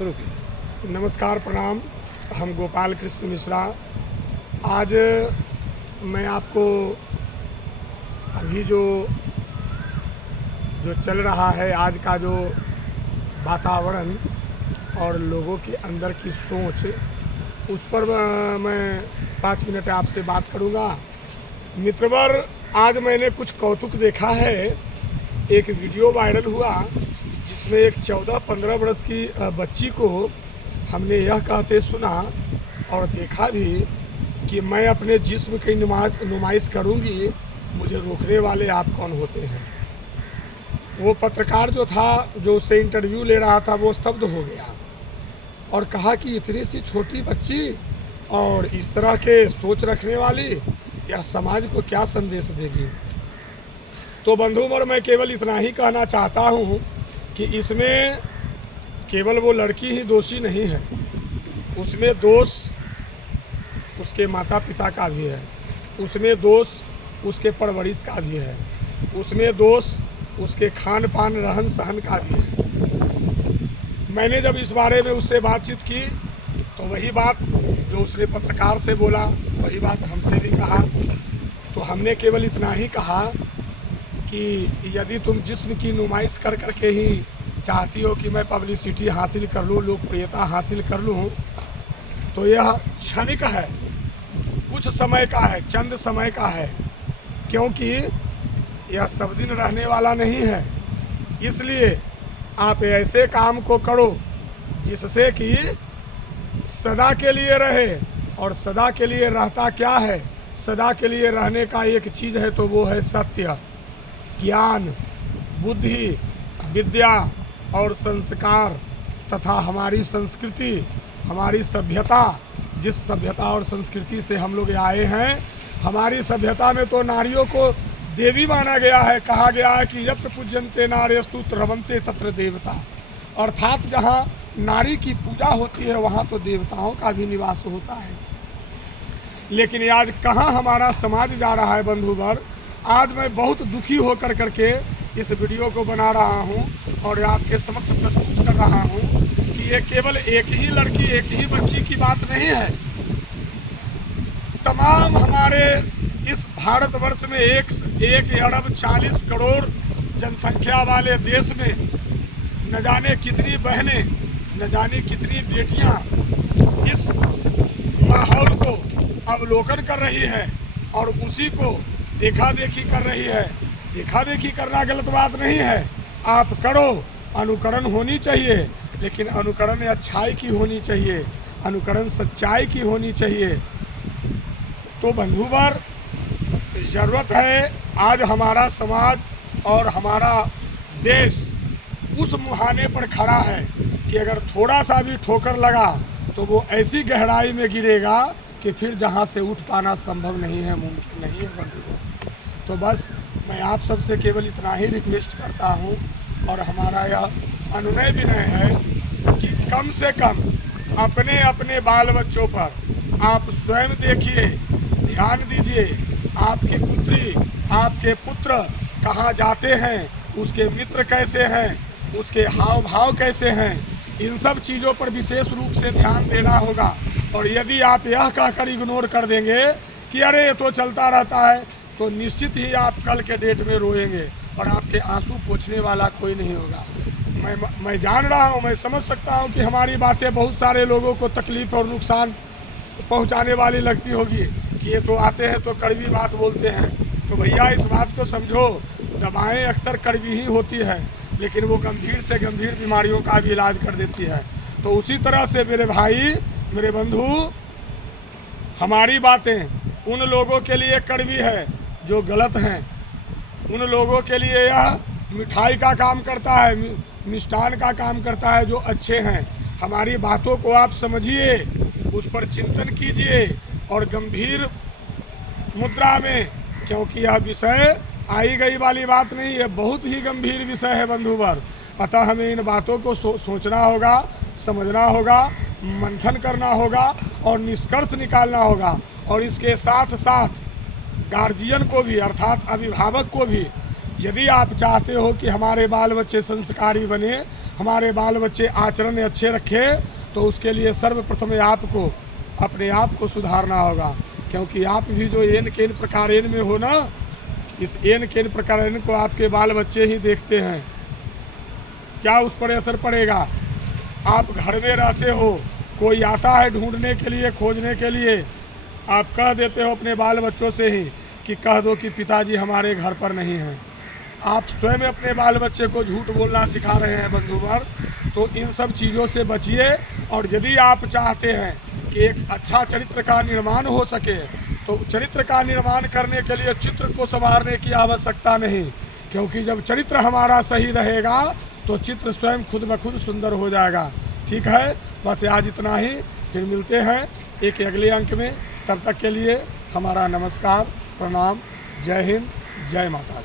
शुरू कीजिए। नमस्कार, प्रणाम। हम गोपाल कृष्ण मिश्रा। आज मैं आपको अभी जो जो चल रहा है, आज का जो वातावरण और लोगों के अंदर की सोच, उस पर मैं 5 मिनट आपसे बात करूंगा। मित्रवर, आज मैंने कुछ कौतुक देखा है। एक वीडियो वायरल हुआ जिसमें एक 14-15 वर्ष की बच्ची को हमने यह कहते सुना और देखा भी कि मैं अपने जिस्म की नुमाइश करूंगी, मुझे रोकने वाले आप कौन होते हैं। वो पत्रकार जो था, जो उससे इंटरव्यू ले रहा था, वो स्तब्ध हो गया और कहा कि इतनी सी छोटी बच्ची और इस तरह के सोच रखने वाली, यह समाज को क्या संदेश देगी। तो बंधुवर, मैं केवल इतना ही कहना चाहता हूँ कि इसमें केवल वो लड़की ही दोषी नहीं है, उसमें दोष उसके माता पिता का भी है, उसमें दोष उसके परवरिश का भी है, उसमें दोष उसके खान पान रहन सहन का भी है। मैंने जब इस बारे में उससे बातचीत की तो वही बात जो उसने पत्रकार से बोला, वही बात हमसे भी कहा। तो हमने केवल इतना ही कहा कि यदि तुम जिस्म की नुमाइश कर करके ही चाहती हो कि मैं पब्लिसिटी हासिल कर लूँ, लोकप्रियता हासिल कर लूँ, तो यह क्षणिक है, कुछ समय का है, चंद समय का है, क्योंकि यह सब दिन रहने वाला नहीं है। इसलिए आप ऐसे काम को करो जिससे कि सदा के लिए रहे। और सदा के लिए रहता क्या है? सदा के लिए रहने का एक चीज़ है, तो वो है सत्य, ज्ञान, बुद्धि, विद्या और संस्कार तथा हमारी संस्कृति, हमारी सभ्यता। जिस सभ्यता और संस्कृति से हम लोग आए हैं, हमारी सभ्यता में तो नारियों को देवी माना गया है। कहा गया है कि यत्र पूज्यन्ते नार्यस्तु रमन्ते तत्र देवता, अर्थात जहाँ नारी की पूजा होती है वहाँ तो देवताओं का भी निवास होता है। लेकिन आज कहाँ हमारा समाज जा रहा है बंधुवर। आज मैं बहुत दुखी होकर करके इस वीडियो को बना रहा हूँ और आपके समक्ष प्रस्तुत कर रहा हूँ कि ये केवल एक ही लड़की, एक ही बच्ची की बात नहीं है। तमाम हमारे इस भारतवर्ष में 1 अरब 40 करोड़ जनसंख्या वाले देश में न जाने कितनी बहनें, न जाने कितनी बेटियां इस माहौल को अवलोकन कर रही है और उसी को देखा देखी कर रही है। देखा देखी करना गलत बात नहीं है, आप करो, अनुकरण होनी चाहिए, लेकिन अनुकरण अच्छाई की होनी चाहिए, अनुकरण सच्चाई की होनी चाहिए। तो बंधुवर, ज़रूरत है, आज हमारा समाज और हमारा देश उस मुहाने पर खड़ा है कि अगर थोड़ा सा भी ठोकर लगा तो वो ऐसी गहराई में गिरेगा कि फिर जहाँ से उठ पाना संभव नहीं है, मुमकिन नहीं है बंधुओं। तो बस मैं आप सबसे केवल इतना ही रिक्वेस्ट करता हूँ और हमारा यह अनुनय विनय है कि कम से कम अपने अपने बाल बच्चों पर आप स्वयं देखिए, ध्यान दीजिए। आपकी पुत्री, आपके पुत्र कहाँ जाते हैं, उसके मित्र कैसे हैं, उसके हाव भाव कैसे हैं, इन सब चीज़ों पर विशेष रूप से ध्यान देना होगा। और यदि आप यह कहकर इग्नोर कर देंगे कि अरे ये तो चलता रहता है, तो निश्चित ही आप कल के डेट में रोएंगे और आपके आंसू पोंछने वाला कोई नहीं होगा। मैं जान रहा हूँ, मैं समझ सकता हूँ कि हमारी बातें बहुत सारे लोगों को तकलीफ़ और नुकसान पहुँचाने वाली लगती होगी कि ये तो आते हैं तो कड़वी बात बोलते हैं। तो भैया इस बात को समझो, दवाएं अक्सर कड़वी ही होती है, लेकिन वो गंभीर से गंभीर बीमारियों का भी इलाज कर देती है। तो उसी तरह से मेरे भाई, मेरे बंधु, हमारी बातें उन लोगों के लिए कड़वी है जो गलत हैं, उन लोगों के लिए यह मिठाई का काम करता है, मिष्ठान का काम करता है जो अच्छे हैं। हमारी बातों को आप समझिए, उस पर चिंतन कीजिए और गंभीर मुद्रा में, क्योंकि यह विषय आई गई वाली बात नहीं है, बहुत ही गंभीर विषय है बंधुवर। अतः हमें इन बातों को सोचना होगा, समझना होगा, मंथन करना होगा और निष्कर्ष निकालना होगा। और इसके साथ साथ गार्जियन को भी, अर्थात अभिभावक को भी, यदि आप चाहते हो कि हमारे बाल बच्चे संस्कारी बने, हमारे बाल बच्चे आचरण अच्छे रखें, तो उसके लिए सर्वप्रथम आपको अपने आप को सुधारना होगा, क्योंकि आप भी जो एन के इन प्रकार में हो ना, इस एन के इन प्रकार को आपके बाल बच्चे ही देखते हैं। क्या उस पर असर पड़ेगा? आप घर में रहते हो, कोई आता है ढूंढने के लिए, खोजने के लिए, आप कह देते हो अपने बाल बच्चों से ही कि कह दो कि पिताजी हमारे घर पर नहीं हैं। आप स्वयं अपने बाल बच्चे को झूठ बोलना सिखा रहे हैं बंधुवर। तो इन सब चीज़ों से बचिए। और यदि आप चाहते हैं कि एक अच्छा चरित्र का निर्माण हो सके, तो चरित्र का निर्माण करने के लिए चित्र को संवारने की आवश्यकता नहीं, क्योंकि जब चरित्र हमारा सही रहेगा तो चित्र स्वयं खुद ब खुद सुंदर हो जाएगा। ठीक है, बस आज इतना ही, फिर मिलते हैं एक अगले अंक में। तब तक के लिए हमारा नमस्कार, प्रणाम, जय हिंद, जय माता।